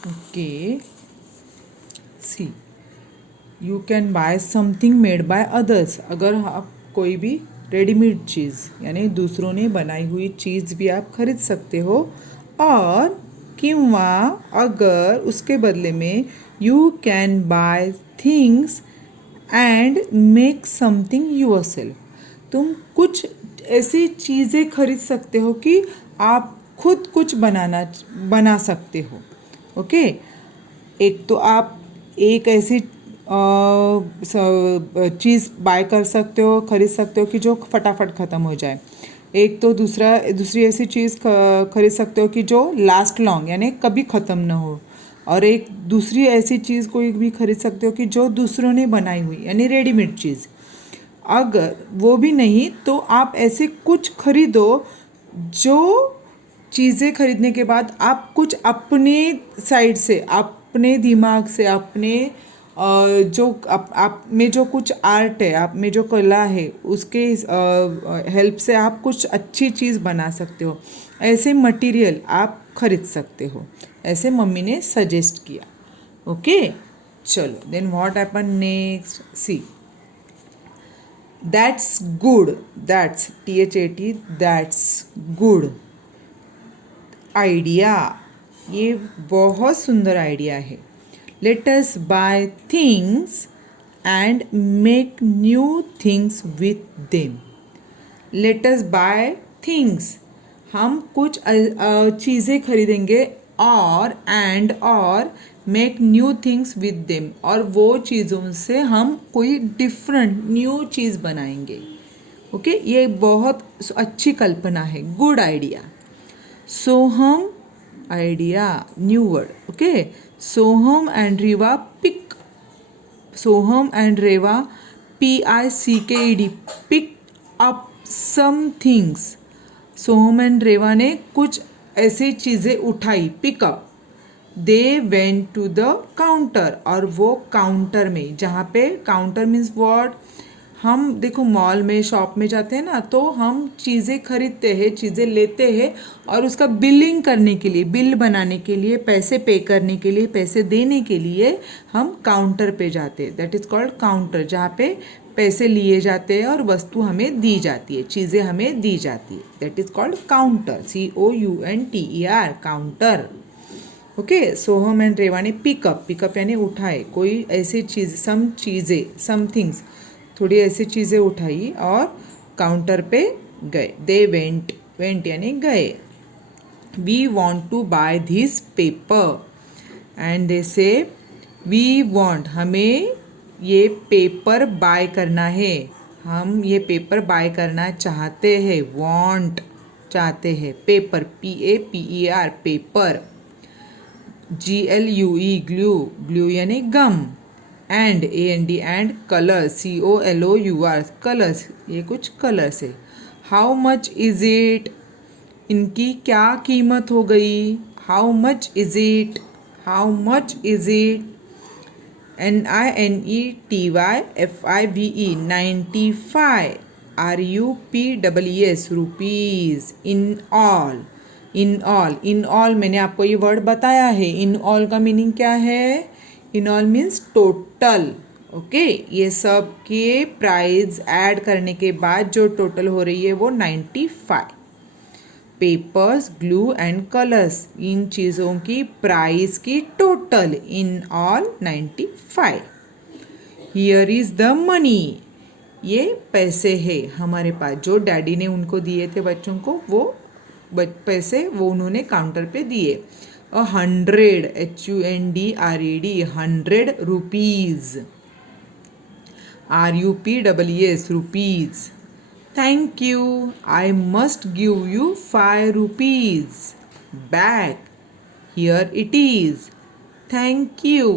Okay, see you can buy something made by others. अगर आप कोई भी रेडीमेड चीज़ यानी दूसरों ने बनाई हुई चीज़ भी आप खरीद सकते हो, और किंवा अगर उसके बदले में you can bye things and make something yourself. तुम कुछ ऐसी चीज़ें खरीद सकते हो कि आप खुद कुछ बना सकते हो। ओके, एक तो आप एक ऐसी चीज़ बाय कर सकते हो, खरीद सकते हो कि जो फटाफट ख़त्म हो जाए। एक तो दूसरी ऐसी चीज़ खरीद सकते हो कि जो लास्ट लॉन्ग यानी कभी ख़त्म ना हो। और एक दूसरी ऐसी चीज़ कोई भी खरीद सकते हो कि जो दूसरों ने बनाई हुई यानी रेडीमेड चीज़। अगर वो भी नहीं तो आप ऐसे कुछ खरीदो जो चीज़ें खरीदने के बाद आप कुछ अपने साइड से, अपने दिमाग से, अपने जो आप में जो कुछ आर्ट है, आप में जो कला है, उसके हेल्प से आप कुछ अच्छी चीज़ बना सकते हो। ऐसे मटेरियल आप खरीद सकते हो, ऐसे मम्मी ने सजेस्ट किया। ओके, चलो then what happen next, see that's good, that's THAT, that's good idea. ये बहुत सुंदर आइडिया है। Let us buy things and make new things with them. Let us buy things, हम कुछ चीज़ें खरीदेंगे, और make new things with them, और वो चीज़ों से हम कोई डिफरेंट न्यू चीज़ बनाएंगे। ओके, ये बहुत अच्छी कल्पना है, good idea. Soham idea, new word. Okay, Soham and Reva pick, Soham and Reva PICKED pick up some things. Soham and Reva ने कुछ ऐसी चीज़ें उठाई, pick up. They went to the counter, और वो काउंटर में, जहाँ पे काउंटर मीन्स व्हाट, हम देखो मॉल में, शॉप में जाते हैं ना, तो हम चीज़ें खरीदते हैं, चीज़ें लेते हैं, और उसका बिलिंग करने के लिए, बिल बनाने के लिए, पैसे पे करने के लिए, पैसे देने के लिए हम काउंटर पे जाते हैं। दैट इज़ कॉल्ड काउंटर, जहाँ पे पैसे लिए जाते हैं और वस्तु हमें दी जाती है, चीज़ें हमें दी जाती है। That is called counter, COUNTER, counter. Okay, Soham and Reva ने पिकअप यानी उठाए, कोई ऐसी चीज़, सम थिंग्स, थोड़ी ऐसी चीज़ें उठाई और काउंटर पे गए। दे वेंट यानी गए। We want to buy this paper and they say we want, हमें ये पेपर बाय करना है, हम ये पेपर बाय करना चाहते हैं। वॉन्ट चाहते हैं, paper PAPER paper. GLUE glue यानी gum. And AND and colours, COLOUR colours, ये कुछ कलर्स है। हाउ मच इज़ इट, इनकी क्या कीमत हो गई। How much is it, how much is it. NINETYFIVE 95, RUPEES rupees. In all मैंने आपको ये वर्ड बताया है। इन ऑल का मीनिंग क्या है? In all means total. Okay, ये सब के प्राइस ऐड करने के बाद जो टोटल हो रही है वो 95। पेपर्स, ग्लू एंड कलर्स, इन चीज़ों की प्राइस की total in all 95। Here is the money, ये पैसे है हमारे पास, जो डैडी ने उनको दिए थे बच्चों को, वो पैसे वो उन्होंने काउंटर पे दिए। 100, HUNDRED 100 rupees. RUPEES rupees. Thank you, I must give you 5 rupees back, here it is. Thank you,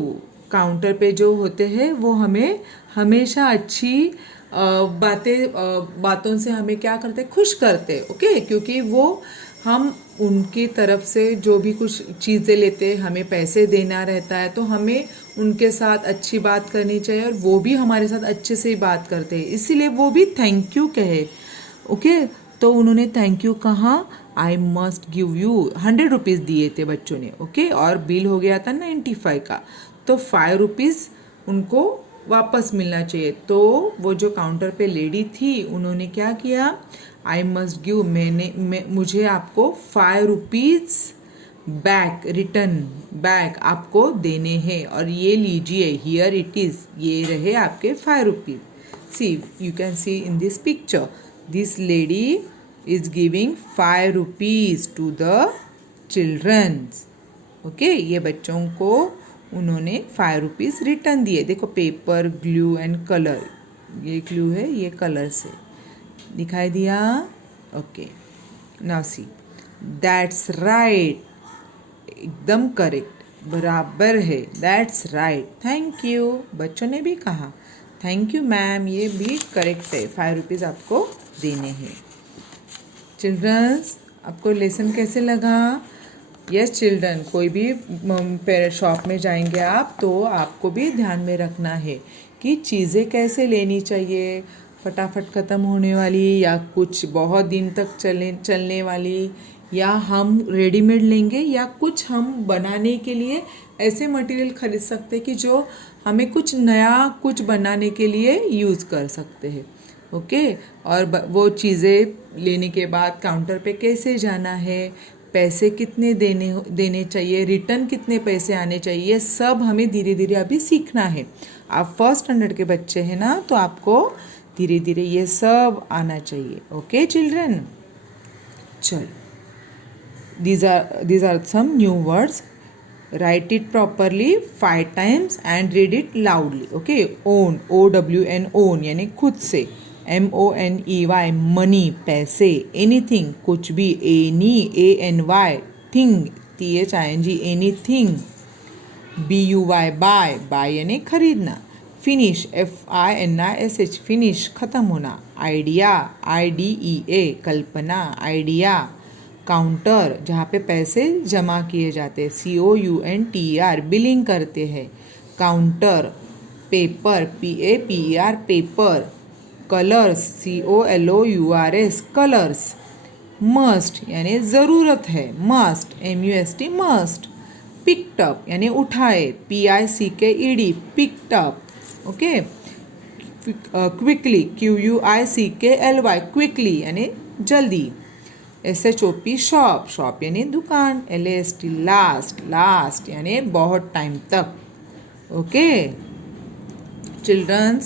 counter पे जो होते हैं वो हमें हमेशा अच्छी बातों से हमें क्या करते हैं, खुश करते हैं। ओके, क्योंकि वो हम उनकी तरफ से जो भी कुछ चीज़ें लेते हैं, हमें पैसे देना रहता है, तो हमें उनके साथ अच्छी बात करनी चाहिए, और वो भी हमारे साथ अच्छे से ही बात करते हैं, इसीलिए वो भी थैंक यू कहे। ओके, तो उन्होंने थैंक यू कहा I must give you 100 rupees दिए थे बच्चों ने, ओके, और बिल हो गया था 95 का, तो 5 रुपीज़ उनको वापस मिलना चाहिए। तो वो जो काउंटर पे लेडी थी उन्होंने क्या किया, आई मस्ट गिव, मुझे आपको 5 रुपीज़ बैक, रिटर्न बैक आपको देने हैं, और ये लीजिए, हियर इट इज़, ये रहे आपके 5 rupees. See, you can see in this picture, this lady is giving 5 rupees to the childrens, okay. ये बच्चों को उन्होंने 5 रुपीज़ रिटर्न दिए। देखो, पेपर, ग्लू एंड कलर, ये ग्लू है, ये कलर से दिखाई दिया, okay. Now see, that's right, एकदम करेक्ट, बराबर है, दैट्स राइट, थैंक यू, बच्चों ने भी कहा थैंक यू मैम, ये भी करेक्ट है, 5 रुपीज़ आपको देने हैं। चिल्ड्रंस, आपको लेसन कैसे लगा? यस चिल्ड्रन, कोई भी शॉप में जाएंगे आप तो आपको भी ध्यान में रखना है कि चीज़ें कैसे लेनी चाहिए, फटाफट ख़त्म होने वाली या कुछ बहुत दिन तक चलने वाली, या हम रेडीमेड लेंगे या कुछ हम बनाने के लिए ऐसे मटेरियल खरीद सकते हैं कि जो हमें कुछ नया कुछ बनाने के लिए यूज़ कर सकते हैं, ओके। और वो चीज़ें लेने के बाद काउंटर पे कैसे जाना है, पैसे कितने देने चाहिए, रिटर्न कितने पैसे आने चाहिए, ये सब हमें धीरे धीरे अभी सीखना है। आप फर्स्ट स्टैंडर्ड के बच्चे हैं ना, तो आपको धीरे धीरे ये सब आना चाहिए, ओके चिल्ड्रन। चल, these are some new words. Write it properly 5 times and read it loudly, okay। own, OWN, own यानी खुद से, MONEY, money, पैसे, anything, कुछ भी, any, ANY, thing, THING, anything, BUY, buy यानी खरीदना, finish, FINISH, finish, ख़त्म होना, idea, IDEA, कल्पना, idea, काउंटर, जहाँ पे पैसे जमा किए जाते हैं, COUNTER, बिलिंग करते हैं, counter, paper, PAPER, paper, colours, COLOURS, colours, must यानी ज़रूरत है, must, MUST, must, picked up यानी उठाए, PICKED, picked up, okay. Quickly, QUICKLY, quickly यानी जल्दी, SHOP, शॉप, शॉप यानी दुकान, LAST, लास्ट, लास्ट यानी बहुत टाइम तक, ओके चिल्ड्रंस।